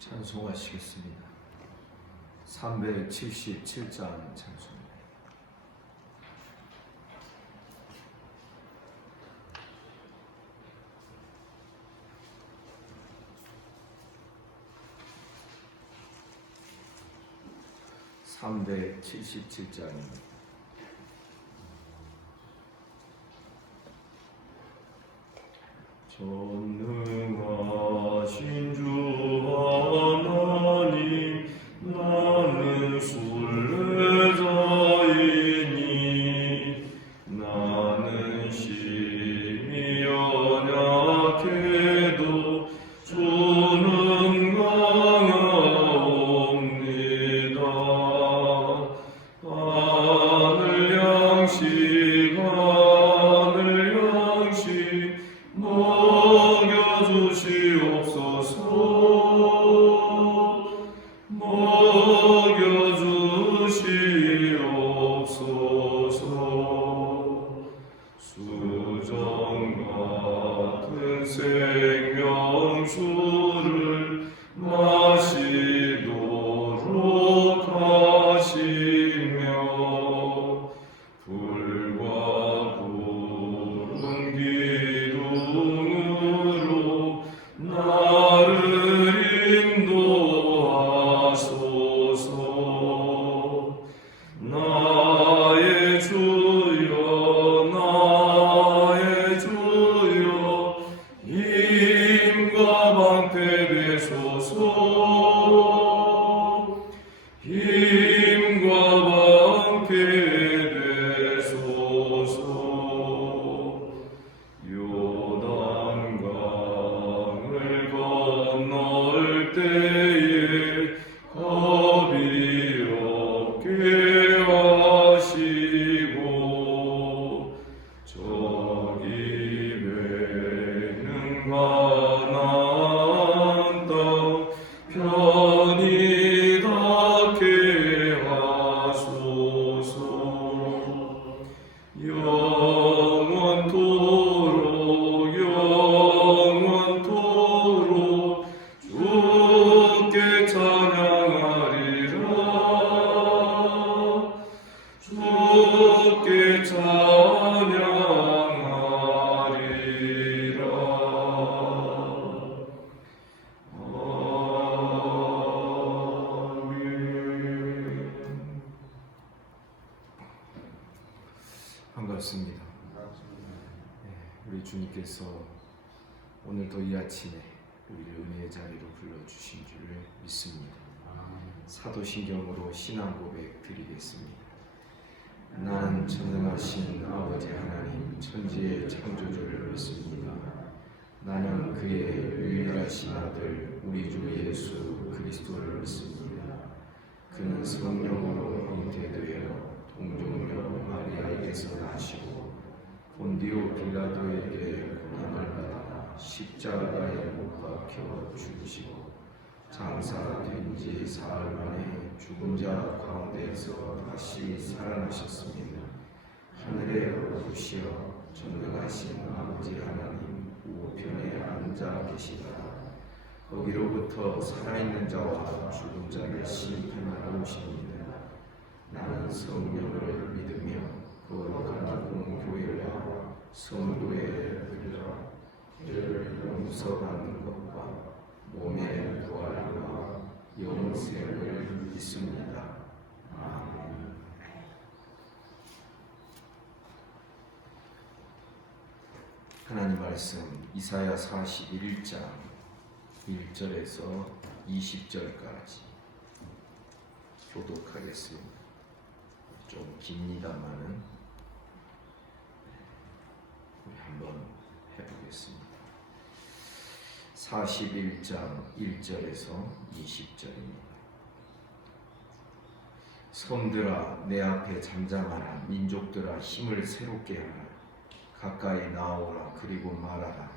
찬송하시겠습니다. 377장 찬송. (377장입니다) 전능하신 주 하나님, 나는 순례자이니 나는 심히 연약해도 주는 강하옵니다. 하늘 양식 먹여주시옵소서. 수정 같은 생명수를 마시도록 하시며 불과 구름 기둥으로 나를 인도하소서. 나의 주여 힘과 방패 되소서. 힘과 방패 되소서. 요단강을 건널 때에 겁이 없게 하시고 저기 맺는 가나안 땅 편히 닿게 하소서. 영원토록 주께 찬양하리라. 주께 찬양하리라. 아멘. 반갑습니다. 우리 주님께서 오늘도 이 아침에 우리를 은혜의 자리로 불러주신 줄 믿습니다. 사도신경으로 신앙 고백 드리겠습니다. 나는 전능하신 아버지 하나님 천지의 창조주를 믿습니다. 나는 그의 유일하신 아들 우리 주 예수 그리스도를 믿습니다. 그는 성령으로 잉태되어 동정녀 마리아에게서 나시고 본디오 빌라도에게 고난을 받아 십자가에 못 박혀 죽으시고 장사된 지 사흘 만에 죽은 자 가운데에서 다시 살아나셨습니다. 하늘에 오르시어 전능하신 아버지 하나님 우편에 앉아 계시다가 거기로부터 살아있는 자와 죽은 자를 심판하러 오십니다. 나는 성령을 믿으며 거룩한 공교회와 성도의 은혜를 용서받는 것과 몸의 부활과 영생을 믿습니다. 아멘. 하나님 말씀 이사야 41장 1절에서 20절까지 교독하겠습니다. 좀 깁니다만은 우리 한번 해보겠습니다. 41장 1절에서 20절입니다. 성들아 내 앞에 잠잠하라. 민족들아 힘을 새롭게 하라. 가까이 나오라. 그리고 말하라.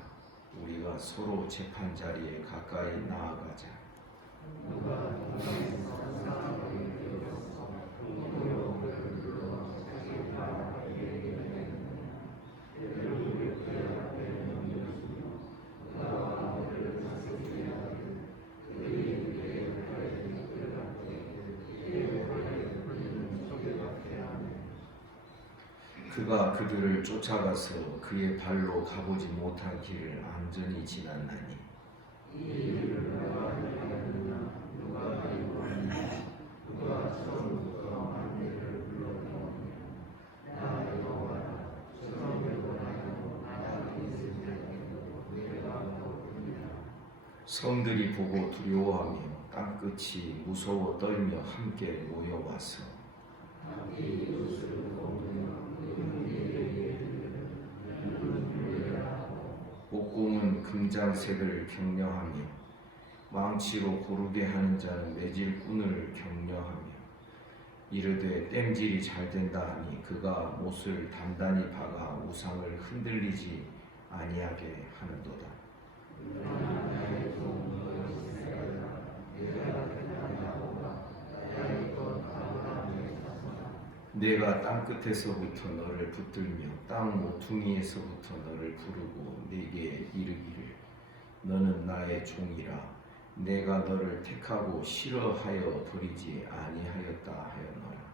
우리가 서로 재판 자리에 가까이 나아가자. 그가 그들을 쫓아가서 그의 발로 가보지 못한 길을 안전히 지났나니 성들이 보고 두려워하며 땅끝이 무서워 떨며 함께 모여와서 옥공은 금장색을 격려하며 망치로 고르게 하는 자는 매질 꾼을 격려하며 이르되 땜질이 잘 된다 하니 그가 못을 단단히 박아 우상을 흔들리지 아니하게 하는도다. 내가 땅끝에서부터 너를 붙들며 땅 모퉁이에서부터 너를 부르고 내게 이르기를 너는 나의 종이라 내가 너를 택하고 싫어하여 버리지 아니하였다 하였노라.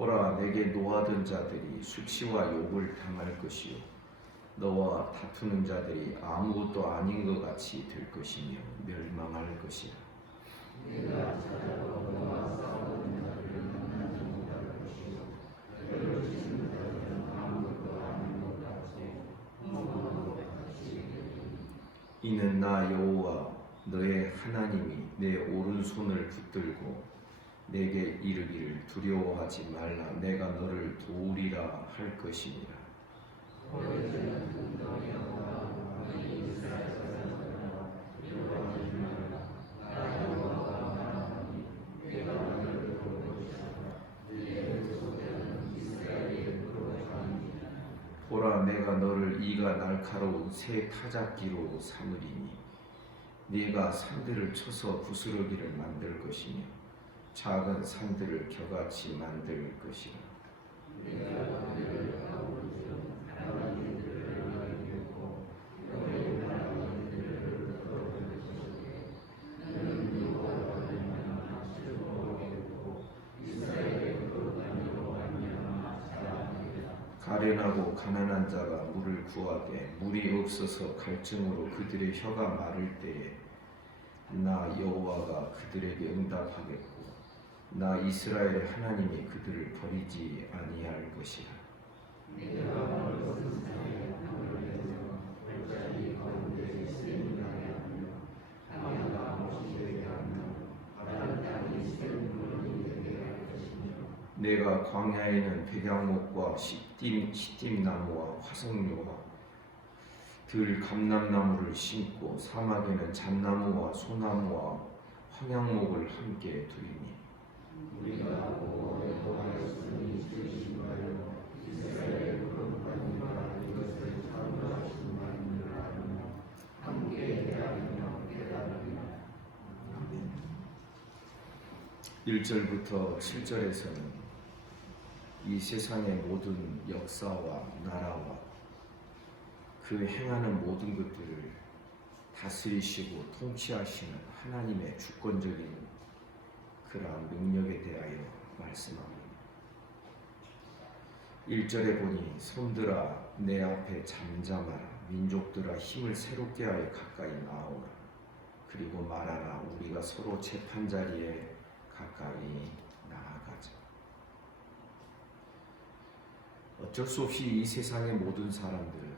보라 내게 노하던 자들이 수치와 욕을 당할 것이요 너와 다투는 자들이 아무것도 아닌 것 같이 될 것이며 멸망할 것이라. 이는 나 여호와 너의 하나님이 내 오른손을 붙들고 내게 이르기를 두려워하지 말라 내가 너를 도우리라 할 것이니라. 보라 내가 너를 이가 날카로운 새 타작기로 삼으리니 네가 산들을 쳐서 부스러기를 만들 것이며 작은 산들을 겨같이 만들 것이라. 가련하고 가난한 자가 물을 구하되 물이 없어서 갈증으로 그들의 혀가 마를 때에 나 여호와가 그들에게 응답하겠고 나 이스라엘의 하나님이 그들을 버리지 아니할 것이라. 내가 광야에는 백양목과 시딤나무와 화석류와 들 감람나무를 심고 사막에는 잣나무와 소나무와 황양목을 함께 두리니 일 1절부터 7절에서는 이 세상의 모든 역사와 나라와 그 행하는 모든 것들을 다스리시고 통치하시는 하나님의 주권적인 그러한 능력에 대하여 말씀합니다. 1절에 보니 손들아 내 앞에 잠잠하라 민족들아 힘을 새롭게 하여 가까이 나오라 그리고 말하라 우리가 서로 재판자리에 가까이 나아가자. 어쩔 수 없이 이 세상의 모든 사람들은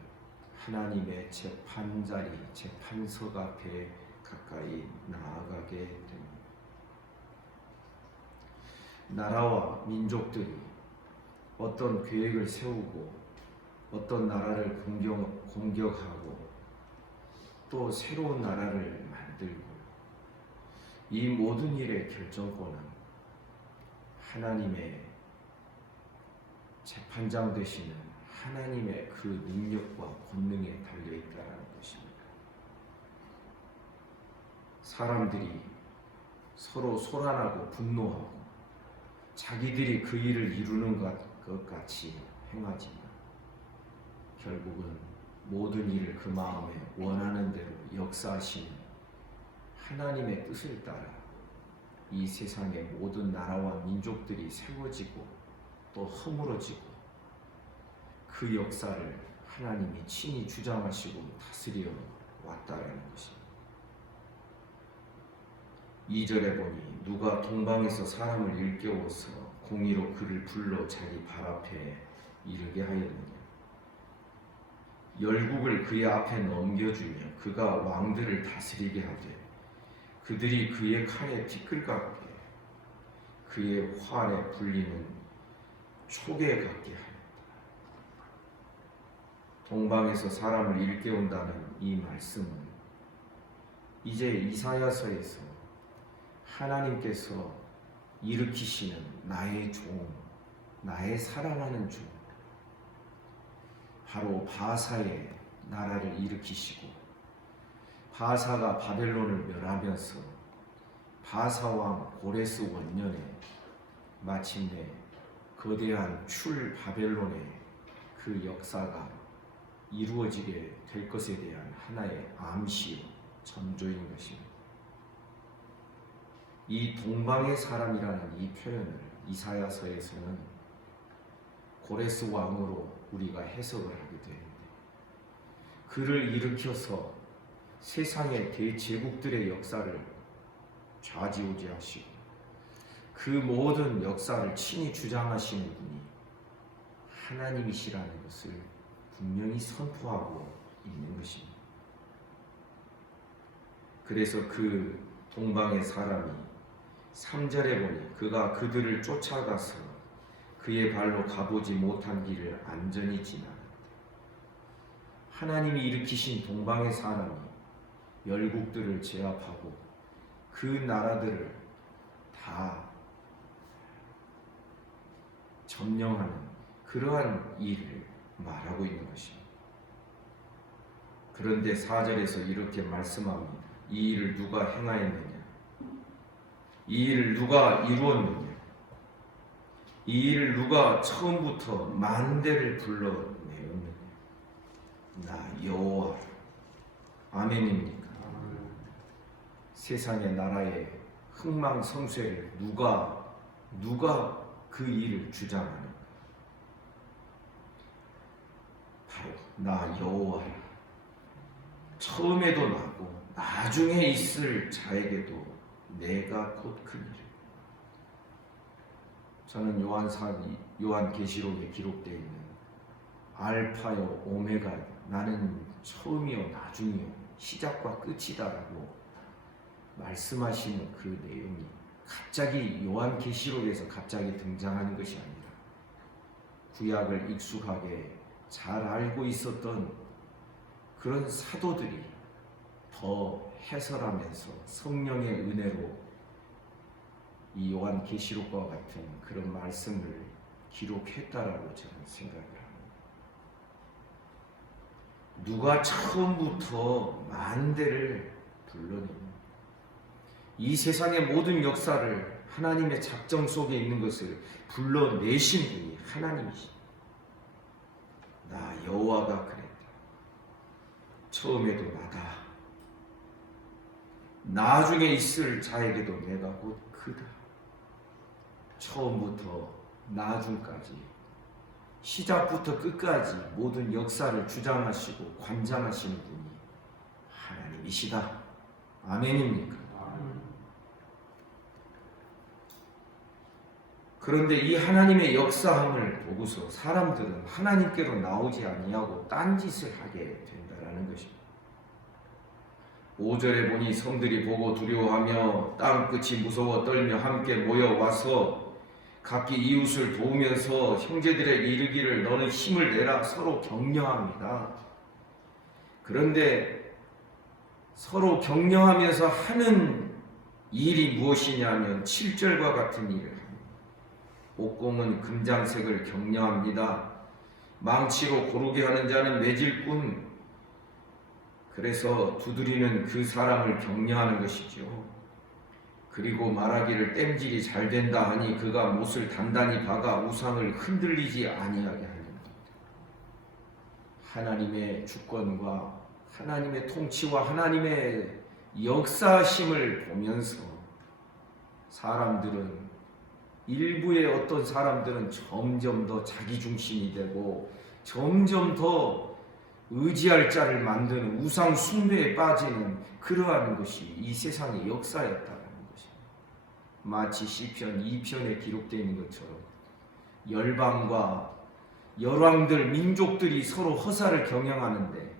하나님의 재판자리, 재판석 앞에 가까이 나아가게 됩니다. 나라와 민족들이 어떤 계획을 세우고 어떤 나라를 공격하고 또 새로운 나라를 만들고 이 모든 일의 결정권은 하나님의 재판장 되시는 하나님의 그 능력과 권능에 달려있다는 것입니다. 사람들이 서로 소란하고 분노하고 자기들이 그 일을 이루는 것 같이 행하지만 결국은 모든 일을 그 마음에 원하는 대로 역사하시는 하나님의 뜻을 따라 이 세상의 모든 나라와 민족들이 세워지고 또 허물어지고 그 역사를 하나님이 친히 주장하시고 다스려 왔다라는 것입니다. 2절에 보니 누가 동방에서 사람을 일깨워서 공의로 그를 불러 자기 발 앞에 이르게 하였느냐. 열국을 그의 앞에 넘겨주며 그가 왕들을 다스리게 하되 그들이 그의 칼에 티끌같게 그의 활에 불리는 촉에 같게 하였다. 동방에서 사람을 일깨운다는 이 말씀은 이제 이사야서에서 하나님께서 일으키시는 나의 종, 나의 사랑하는 종, 바로 바사의 나라를 일으키시고 바사가 바벨론을 멸하면서 바사왕 고레스 원년에 마침내 거대한 출 바벨론의 그 역사가 이루어지게 될 것에 대한 하나의 암시요 전조인 것입니다. 이 동방의 사람이라는 이 표현을 이사야서에서는 고레스 왕으로 우리가 해석을 하게 되는데 그를 일으켜서 세상의 대제국들의 역사를 좌지우지하시고 그 모든 역사를 친히 주장하시는 분이 하나님이시라는 것을 분명히 선포하고 있는 것입니다. 그래서 그 동방의 사람이 3절에 보니 그가 그들을 쫓아가서 그의 발로 가보지 못한 길을 안전히 지나갔다. 하나님이 일으키신 동방의 사람이 열국들을 제압하고 그 나라들을 다 점령하는 그러한 일을 말하고 있는 것입니다. 그런데 4절에서 이렇게 말씀합니다. 이 일을 누가 행하였느냐? 이 일을 누가 이루었느냐? 이 일을 누가 처음부터 만대를 불러내었느냐? 나 여호와. 아멘입니까? 세상의 나라의 흥망성쇠를 누가 그 일을 주장하는가? 바로 나 여호와라. 처음에도 나고 나중에 있을 자에게도 내가 곧 그 일. 저는 요한계시록에 기록되어 있는 알파요 오메가, 나는 처음이요 나중이요 시작과 끝이다라고 말씀하시는 그 내용이 갑자기 요한계시록에서 갑자기 등장하는 것이 아니라 구약을 익숙하게 잘 알고 있었던 그런 사도들이 더 해설하면서 성령의 은혜로 이 요한계시록과 같은 그런 말씀을 기록했다라고 저는 생각을 합니다. 누가 처음부터 만대를 불러내는 이 세상의 모든 역사를 하나님의 작정 속에 있는 것을 불러내신 분이 하나님이십니다. 나 여호와가 그랬다. 처음에도 나다. 나중에 있을 자에게도 내가 곧 그다. 처음부터 나중까지 시작부터 끝까지 모든 역사를 주장하시고 관장하시는 분이 하나님이시다. 아멘입니까? 그런데 이 하나님의 역사함을 보고서 사람들은 하나님께로 나오지 아니하고 딴짓을 하게 된다라는 것입니다. 5절에 보니 성들이 보고 두려워하며 땅끝이 무서워 떨며 함께 모여와서 각기 이웃을 도우면서 형제들에게 이르기를 너는 힘을 내라 서로 격려합니다. 그런데 서로 격려하면서 하는 일이 무엇이냐면 7절과 같은 일을 합니다. 옥공은 금장색을 격려합니다. 망치로 고르게 하는 자는 매질꾼, 그래서 두드리는 그 사람을 격려하는 것이죠. 그리고 말하기를 땜질이 잘 된다 하니 그가 못을 단단히 박아 우상을 흔들리지 아니하게 하리라. 하나님의 주권과 하나님의 통치와 하나님의 역사심을 보면서 사람들은, 일부의 어떤 사람들은 점점 더 자기중심이 되고 점점 더 의지할 자를 만드는 우상 숭배에 빠지는 그러한 것이 이 세상의 역사였다는 것입니다. 마치 시편 2편에 기록되어 있는 것처럼 열방과 열왕들, 민족들이 서로 허사를 경영하는데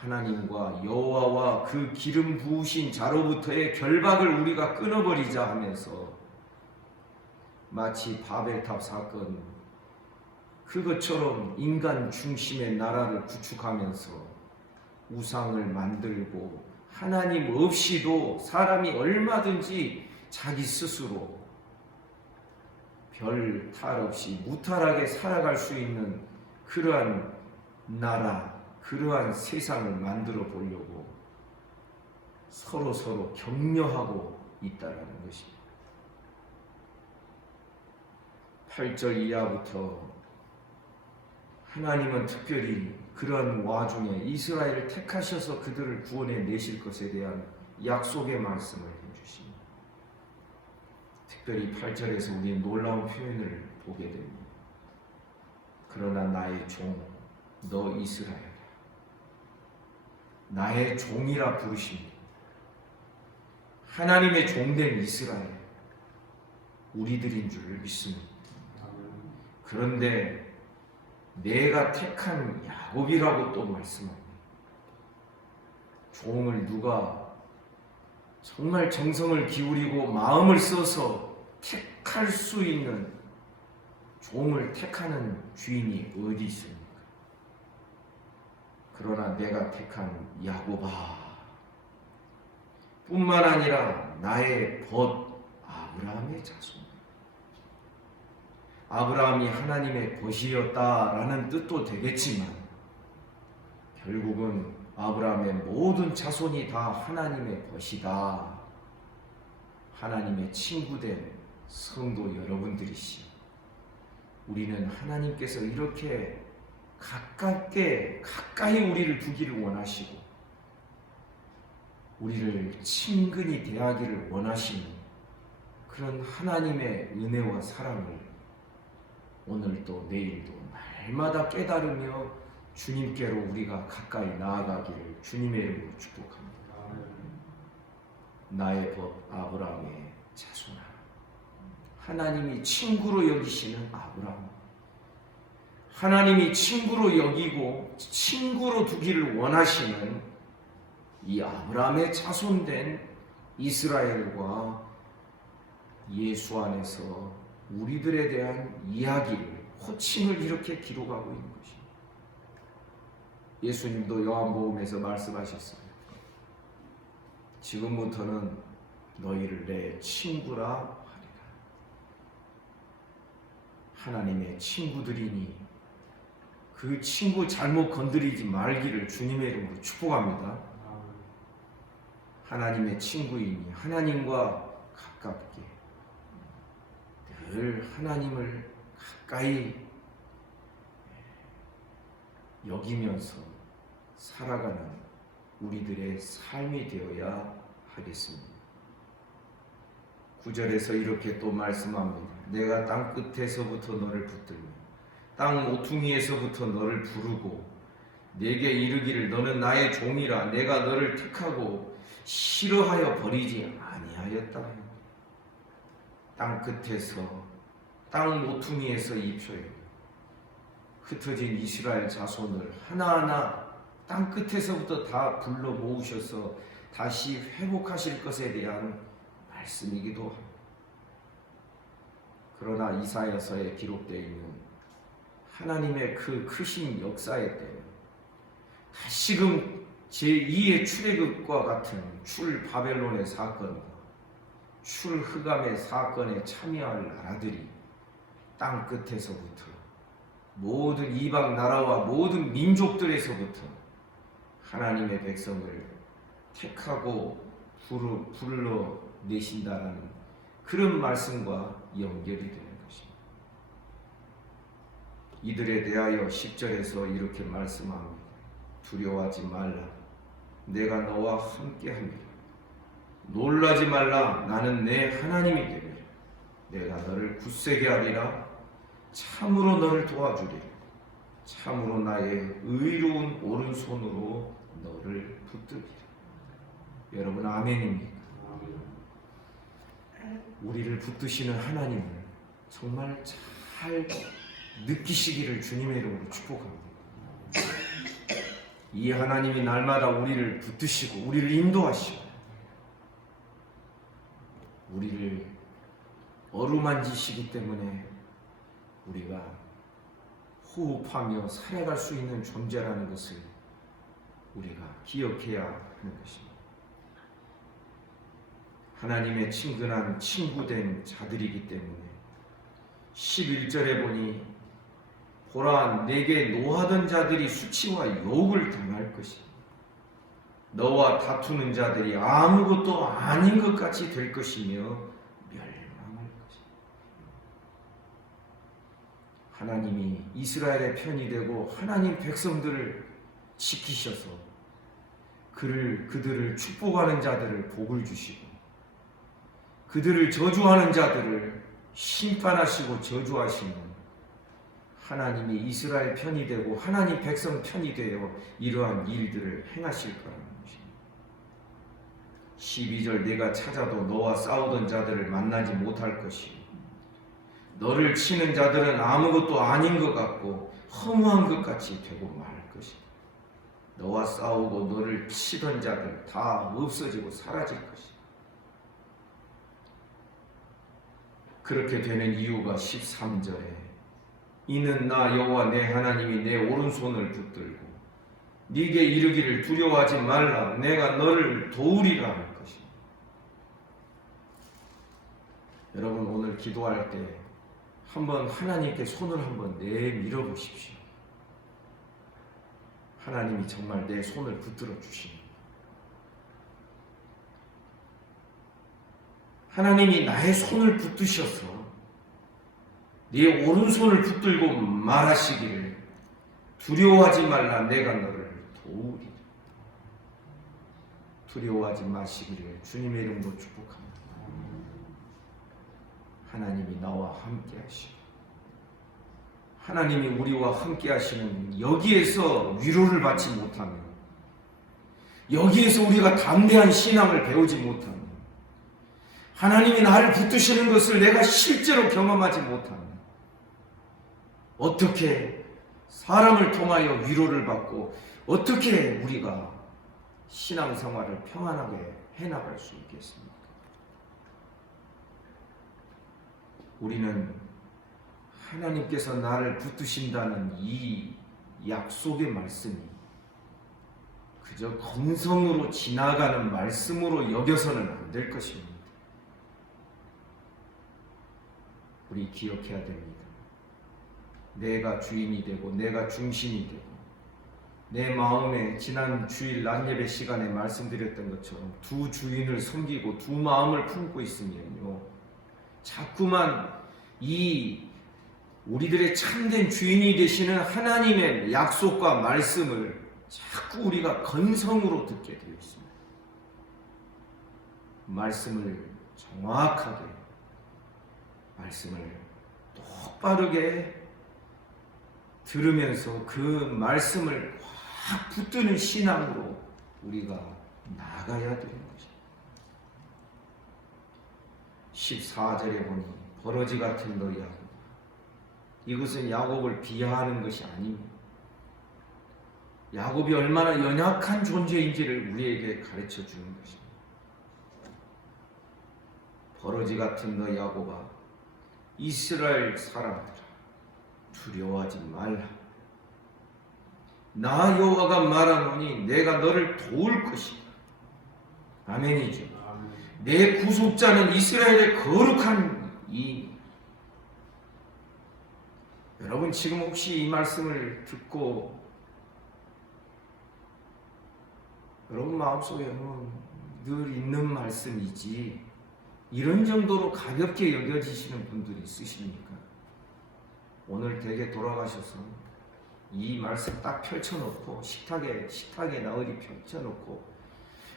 하나님과 여호와와 그 기름 부으신 자로부터의 결박을 우리가 끊어버리자 하면서 마치 바벨탑 사건 그것처럼 인간 중심의 나라를 구축하면서 우상을 만들고 하나님 없이도 사람이 얼마든지 자기 스스로 별 탈 없이 무탈하게 살아갈 수 있는 그러한 나라, 그러한 세상을 만들어 보려고 서로 격려하고 있다는 것입니다. 8절 이하부터 하나님은 특별히 그러한 와중에 이스라엘을 택하셔서 그들을 구원해 내실 것에 대한 약속의 말씀을 해주십니다. 특별히 8절에서 우리는 놀라운 표현을 보게 됩니다. 그러나 나의 종, 너 이스라엘, 나의 종이라 부르십니다. 하나님의 종된 이스라엘, 우리들인 줄 믿습니다. 그런데 내가 택한 야곱이라고 또 말씀합니다. 종을 누가 정말 정성을 기울이고 마음을 써서 택할 수 있는 종을 택하는 주인이 어디 있습니까? 그러나 내가 택한 야곱아 뿐만 아니라 나의 벗 아브라함의 자손, 아브라함이 하나님의 벗이었다라는 뜻도 되겠지만 결국은 아브라함의 모든 자손이 다 하나님의 벗이다. 하나님의 친구된 성도 여러분들이시오. 우리는 하나님께서 이렇게 가까이 우리를 두기를 원하시고 우리를 친근히 대하기를 원하시는 그런 하나님의 은혜와 사랑을 오늘도 내일도 날마다 깨달으며 주님께로 우리가 가까이 나아가기를 주님의 이름으로 축복합니다. 나의 벗 아브라함의 자손아, 하나님이 친구로 여기시는 아브라함, 하나님이 친구로 여기고 친구로 두기를 원하시는 이 아브라함의 자손된 이스라엘과 예수 안에서 우리들에 대한 이야기를, 호칭을 이렇게 기록하고 있는 것입니다. 예수님도 요한복음에서 말씀하셨습니다. 지금부터는 너희를 내 친구라 하리라. 하나님의 친구들이니 그 친구 잘못 건드리지 말기를 주님의 이름으로 축복합니다. 하나님의 친구이니 하나님과 가깝게 늘 하나님을 가까이 여기면서 살아가는 우리들의 삶이 되어야 하겠습니다. 9절에서 이렇게 또 말씀합니다. 내가 땅 끝에서부터 너를 붙들며 땅 모퉁이에서부터 너를 부르고 내게 이르기를 너는 나의 종이라 내가 너를 택하고 싫어하여 버리지 아니하였다. 땅 끝에서, 땅 모퉁이에서 입혀요. 흩어진 이스라엘 자손을 하나하나 땅 끝에서부터 다 불러 모으셔서 다시 회복하실 것에 대한 말씀이기도 합니다. 그러나 이사야서에 기록되어 있는 하나님의 그 크신 역사의 때에 다시금 제2의 출애굽과 같은 출 바벨론의 사건과 출 흑암의 사건에 참여할 나라들이 땅 끝에서부터 모든 이방 나라와 모든 민족들에서부터 하나님의 백성을 택하고 불러내신다는 그런 말씀과 연결이 되는 것입니다. 이들에 대하여 10절에서 이렇게 말씀합니다. 두려워하지 말라. 내가 너와 함께함이라. 놀라지 말라. 나는 내 하나님이 되리라. 내가 너를 굳세게 하리라. 참으로 너를 도와주리라. 참으로 나의 의로운 오른손으로 너를 붙들리라. 여러분 아멘입니까? 우리를 붙드시는 하나님을 정말 잘 느끼시기를 주님의 이름으로 축복합니다. 이 하나님이 날마다 우리를 붙드시고 우리를 인도하시고 우리를 어루만지시기 때문에 우리가 호흡하며 살아갈 수 있는 존재라는 것을 우리가 기억해야 하는 것입니다. 하나님의 친근한 친구된 자들이기 때문에 11절에 보니 보라 내게 노하던 자들이 수치와 욕을 당할 것이다. 너와 다투는 자들이 아무것도 아닌 것 같이 될 것이며 멸망할 것이다. 하나님이 이스라엘의 편이 되고 하나님 백성들을 지키셔서 그들을 축복하는 자들을 복을 주시고 그들을 저주하는 자들을 심판하시고 저주하시는 하나님이 이스라엘 편이 되고 하나님 백성 편이 되어 이러한 일들을 행하실 거라는 것입니다. 12절 내가 찾아도 너와 싸우던 자들을 만나지 못할 것이요 너를 치는 자들은 아무것도 아닌 것 같고 허무한 것 같이 되고 말 것이다. 너와 싸우고 너를 치던 자들 다 없어지고 사라질 것이다. 그렇게 되는 이유가 13절에 이는 나 여호와 내 하나님이 내 오른손을 붙들고 네게 이르기를 두려워하지 말라 내가 너를 도우리라 할 것입니다. 여러분 오늘 기도할 때 한번 하나님께 손을 한번 내밀어 보십시오. 하나님이 정말 내 손을 붙들어 주십니다. 하나님이 나의 손을 붙드셔서 네 오른손을 붙들고 말하시기를 두려워하지 말라 내가 너를 도우리라. 두려워하지 마시기를 주님의 이름으로 축복합니다. 하나님이 나와 함께 하시고 하나님이 우리와 함께 하시는 여기에서 위로를 받지 못하면 여기에서 우리가 담대한 신앙을 배우지 못하면 하나님이 나를 붙드시는 것을 내가 실제로 경험하지 못하면 어떻게 사람을 통하여 위로를 받고 어떻게 우리가 신앙생활을 평안하게 해나갈 수 있겠습니까? 우리는 하나님께서 나를 붙드신다는 이 약속의 말씀이 그저 건성으로 지나가는 말씀으로 여겨서는 안 될 것입니다. 우리 기억해야 됩니다. 내가 주인이 되고 내가 중심이 되고 내 마음에 지난 주일 낮예배 시간에 말씀드렸던 것처럼 두 주인을 섬기고 두 마음을 품고 있으면요 자꾸만 이 우리들의 참된 주인이 되시는 하나님의 약속과 말씀을 자꾸 우리가 건성으로 듣게 되어 있습니다. 말씀을 정확하게 말씀을 똑바르게 들으면서 그 말씀을 확 붙드는 신앙으로 우리가 나가야 되는 것입니다. 14절에 보니 버러지 같은 너 야곱 이것은 야곱을 비하하는 것이 아닙니다. 야곱이 얼마나 연약한 존재인지를 우리에게 가르쳐 주는 것입니다. 버러지 같은 너 야곱아 이스라엘 사람들아 두려워하지 말라. 나 여호와가 말하노니 내가 너를 도울 것이다. 아멘이죠. 내 구속자는 이스라엘의 거룩한 이 여러분 지금 혹시 이 말씀을 듣고 여러분 마음속에는 늘 있는 말씀이지 이런 정도로 가볍게 여겨지시는 분들이 있으십니까? 오늘 댁에 돌아가셔서 이 말씀 딱 펼쳐놓고 식탁에 나으리 펼쳐놓고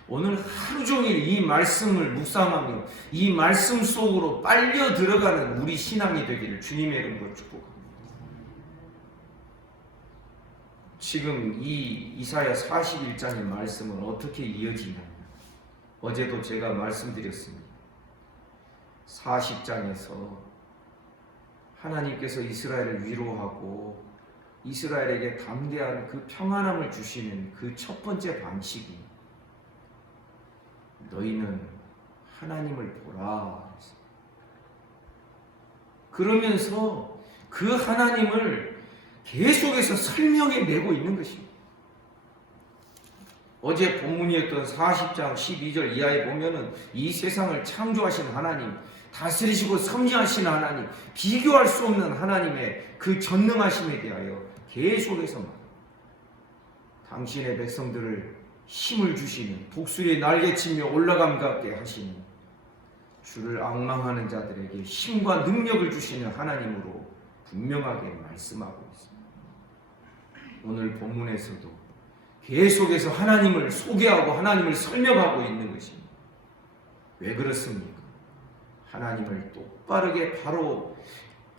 오늘 하루 종일 이 말씀을 묵상하며 이 말씀 속으로 빨려 들어가는 우리 신앙이 되기를 주님의 이름으로 축복합니다. 지금 이 이사야 41장의 말씀은 어떻게 이어지냐? 어제도 제가 말씀드렸습니다. 40장에서 하나님께서 이스라엘을 위로하고 이스라엘에게 담대한 그 평안함을 주시는 그 첫 번째 방식이 너희는 하나님을 보라. 그러면서 그 하나님을 계속해서 설명해 내고 있는 것입니다. 어제 본문이었던 40장 12절 이하에 보면은 이 세상을 창조하신 하나님, 다스리시고 섭리하신 하나님, 비교할 수 없는 하나님의 그 전능하심에 대하여 계속해서 당신의 백성들을 힘을 주시는, 독수리의 날개치며 올라감 같게 하시는, 주를 앙망하는 자들에게 힘과 능력을 주시는 하나님으로 분명하게 말씀하고 있습니다. 오늘 본문에서도 계속해서 하나님을 소개하고 하나님을 설명하고 있는 것입니다. 왜 그렇습니까? 하나님을 똑바르게 바로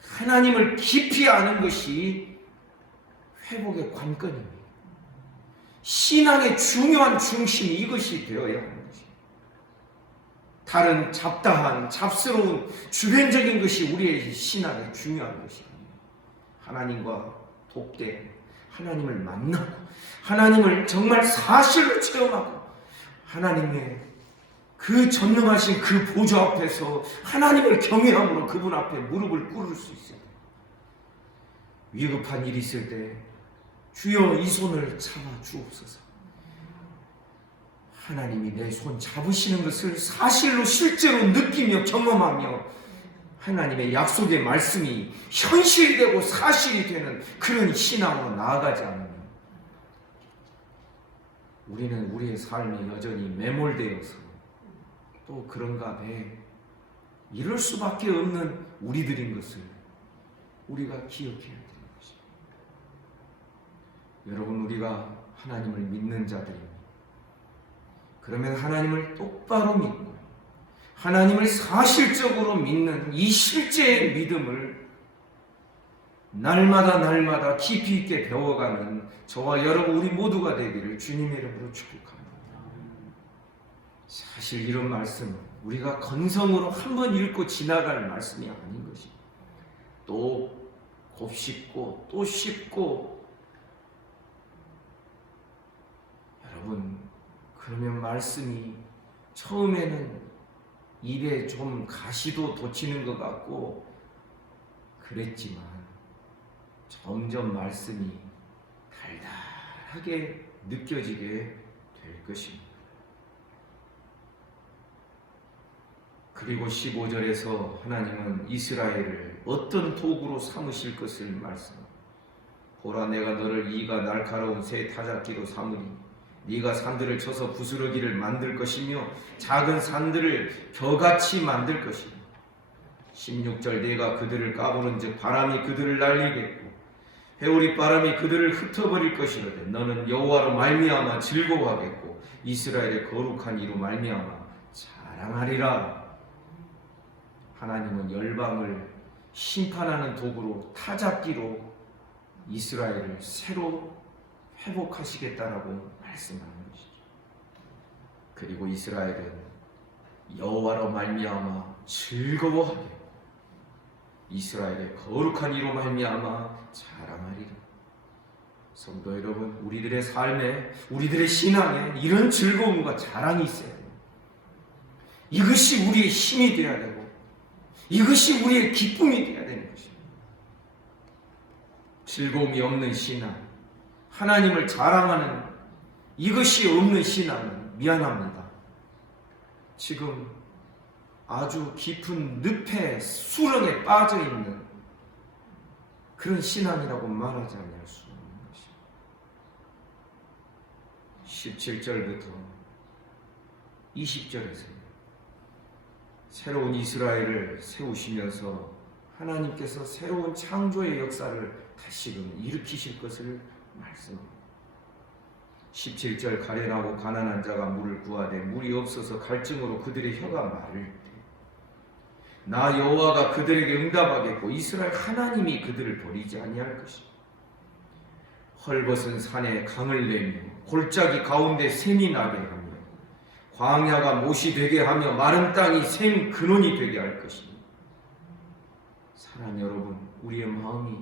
하나님을 깊이 아는 것이 회복의 관건입니다. 신앙의 중요한 중심이 이것이 되어야 하는 것입니다. 다른 잡다한 잡스러운 주변적인 것이 우리의 신앙의 중요한 것입니다. 하나님과 독대, 하나님을 만나고 하나님을 정말 사실로 체험하고 하나님의 그 전능하신 그 보좌 앞에서 하나님을 경외함으로 그분 앞에 무릎을 꿇을 수 있어요. 위급한 일이 있을 때 주여 이 손을 잡아 주옵소서. 하나님이 내 손 잡으시는 것을 사실로 실제로 느끼며 경험하며 하나님의 약속의 말씀이 현실이 되고 사실이 되는 그런 신앙으로 나아가지 않으면 우리는 우리의 삶이 여전히 매몰되어서 또 그런가 봐 이럴 수밖에 없는 우리들인 것을 우리가 기억해야 되는 것입니다. 여러분, 우리가 하나님을 믿는 자들입니다. 그러면 하나님을 똑바로 믿고 하나님을 사실적으로 믿는 이 실제의 믿음을 날마다 깊이 있게 배워가는 저와 여러분 우리 모두가 되기를 주님의 이름으로 축복합니다. 사실 이런 말씀은 우리가 건성으로 한번 읽고 지나갈 말씀이 아닌 것입니다. 또 곱씹고 또 씹고 여러분, 그러면 말씀이 처음에는 입에 좀 가시도 돋치는 것 같고 그랬지만 점점 말씀이 달달하게 느껴지게 될 것입니다. 그리고 15절에서 하나님은 이스라엘을 어떤 도구로 삼으실 것을 말씀합니다. 보라, 내가 너를 이가 날카로운 새 타작기로 삼으니 네가 산들을 쳐서 부스러기를 만들 것이며 작은 산들을 겨같이 만들 것이며 16절 네가 그들을 까부는즉 바람이 그들을 날리겠고 회오리 바람이 그들을 흩어버릴 것이로되 너는 여호와로 말미암아 즐거워하겠고 이스라엘의 거룩한 이로 말미암아 자랑하리라. 하나님은 열방을 심판하는 도구로 타작기로 이스라엘을 새로 회복하시겠다라고 말씀하는 것이죠. 그리고 이스라엘은 여호와로 말미암아 즐거워하겠고 이스라엘의 거룩한 이로 말미암아 자랑하리라. 성도 여러분, 우리들의 삶에 우리들의 신앙에 이런 즐거움과 자랑이 있어야 돼요. 이것이 우리의 힘이 되어야 되고 이것이 우리의 기쁨이 되어야 되는 것입니다. 즐거움이 없는 신앙, 하나님을 자랑하는 이것이 없는 신앙은 미안합니다. 지금 아주 깊은 늪에 수렁에 빠져 있는 그런 신앙이라고 말하지 않을 수 없는 것입니다. 17절부터 20절에서 새로운 이스라엘을 세우시면서 하나님께서 새로운 창조의 역사를 다시금 일으키실 것을 말씀합니다. 17절 가련하고 가난한 자가 물을 구하되 물이 없어서 갈증으로 그들의 혀가 마를 때 나 여호와가 그들에게 응답하겠고 이스라엘 하나님이 그들을 버리지 아니할 것이다. 헐벗은 산에 강을 내며 골짜기 가운데 샘이 나게 하며 광야가 못이 되게 하며 마른 땅이 샘 근원이 되게 할 것이니 사랑하는 여러분, 우리의 마음이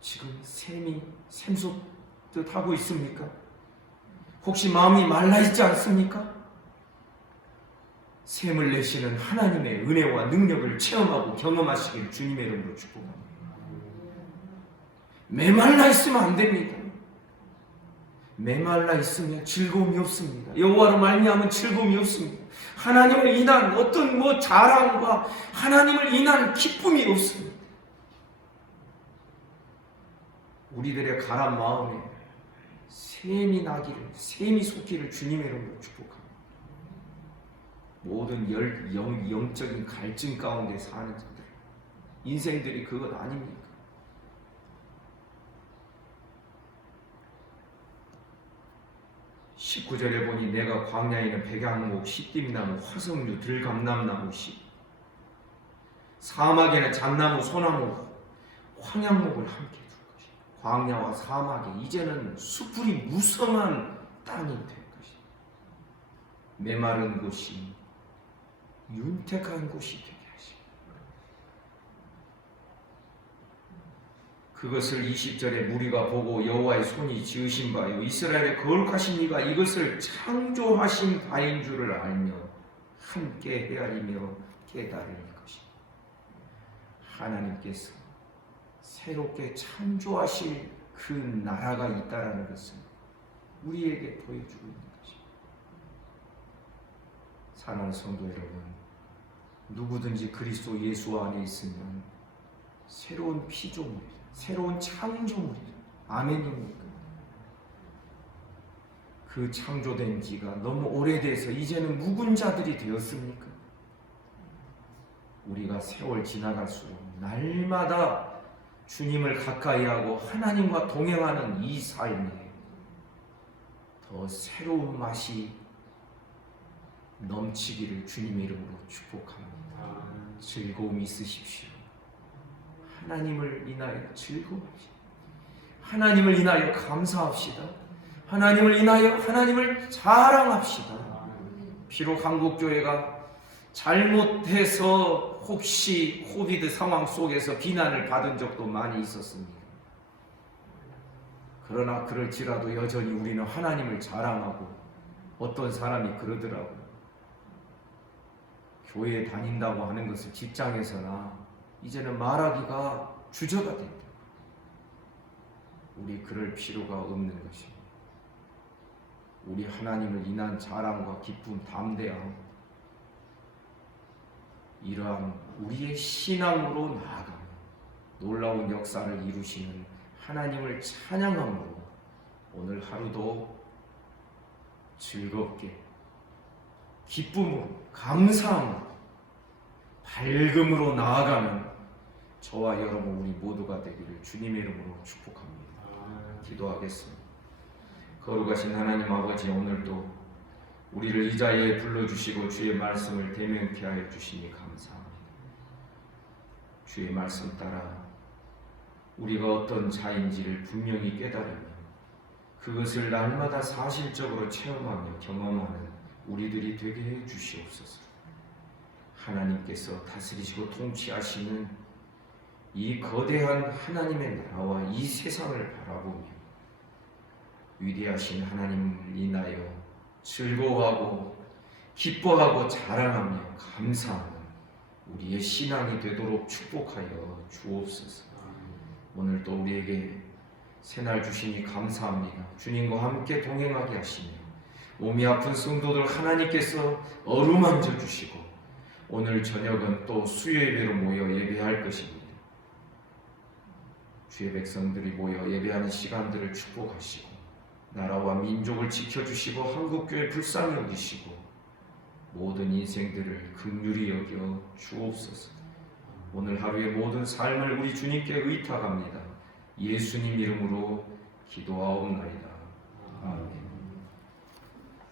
지금 샘솟듯 하고 있습니까? 혹시 마음이 말라있지 않습니까? 샘을 내시는 하나님의 은혜와 능력을 체험하고 경험하시길 주님의 이름으로 축복합니다. 메말라 있으면 안 됩니다. 메말라 있으면 즐거움이 없습니다. 여호와로 말미암은 즐거움이 없습니다. 하나님을 인한 어떤 자랑과 하나님을 인한 기쁨이 없습니다. 우리들의 가란 마음에 샘이 나기를, 샘이 솟기를 주님의 이름으로 축복합니다. 모든 영적인 갈증 가운데 사는 자들, 인생들이 그것 아닙니까? (19절에) 보니 내가 광야에 있는 백향목, 시띠나무, 화석류, 들감남나무 씨, 사막에는 잣나무, 소나무, 황양목을 함께 줄 것이다. 광야와 사막에 이제는 수풀이 무성한 땅이 될 것이다. 메마른 곳이 윤택한 곳이 되게 하시고, 그것을 20절에 무리가 보고 여호와의 손이 지으신 바요 이스라엘의 거룩하신 이가 이것을 창조하신 바인 줄을 알며 함께 헤아리며 깨달을 것입니다. 하나님께서 새롭게 창조하실 그 나라가 있다라는 것을 우리에게 보여주고 있는 것입니다. 사랑하는 성도 여러분, 누구든지 그리스도 예수 안에 있으면 새로운 피조물이다, 새로운 창조물이다. 아멘입니까? 그 창조된 지가 너무 오래돼서 이제는 묵은 자들이 되었습니까? 우리가 세월 지나갈수록 날마다 주님을 가까이하고 하나님과 동행하는 이 삶에 더 새로운 맛이 넘치기를 주님의 이름으로 축복합니다. 즐거움이 있으십시오. 하나님을 인하여 즐거워합시다. 하나님을 인하여 감사합시다. 하나님을 인하여 하나님을 자랑합시다. 비록 한국교회가 잘못해서 혹시 코비드 상황 속에서 비난을 받은 적도 많이 있었습니다. 그러나 그럴지라도 여전히 우리는 하나님을 자랑하고, 어떤 사람이 그러더라고요. 교회에 다닌다고 하는 것을 직장에서나 이제는 말하기가 주저가 된다. 우리 그럴 필요가 없는 것입니다. 우리 하나님을 인한 자랑과 기쁨, 담대함, 이러한 우리의 신앙으로 나아가며 놀라운 역사를 이루시는 하나님을 찬양함으로 오늘 하루도 즐겁게, 기쁨으로, 감사함으로, 밝음으로 나아가는 저와 여러분 우리 모두가 되기를 주님의 이름으로 축복합니다. 기도하겠습니다. 거룩하신 하나님 아버지, 오늘도 우리를 이 자리에 불러주시고 주의 말씀을 대면케 하여 주시니 감사합니다. 주의 말씀 따라 우리가 어떤 자인지를 분명히 깨달으며 그것을 날마다 사실적으로 체험하며 경험하는 우리들이 되게 해 주시옵소서. 하나님께서 다스리시고 통치하시는 이 거대한 하나님의 나라와 이 세상을 바라보며 위대하신 하나님을 인하여 즐거워하고 기뻐하고 자랑하며 감사하는 우리의 신앙이 되도록 축복하여 주옵소서. 오늘도 우리에게 새날 주시니 감사합니다. 주님과 함께 동행하게 하시며 몸이 아픈 성도들 하나님께서 어루만져 주시고 오늘 저녁은 또 수요예배로 모여 예배할 것입니다. 주의 백성들이 모여 예배하는 시간들을 축복하시고 나라와 민족을 지켜주시고 한국교회 불쌍히 여기시고 모든 인생들을 긍휼히 여겨 주옵소서. 오늘 하루의 모든 삶을 우리 주님께 의탁합니다. 예수님 이름으로 기도하옵나이다. 아멘.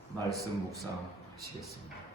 말씀 묵상하시겠습니다.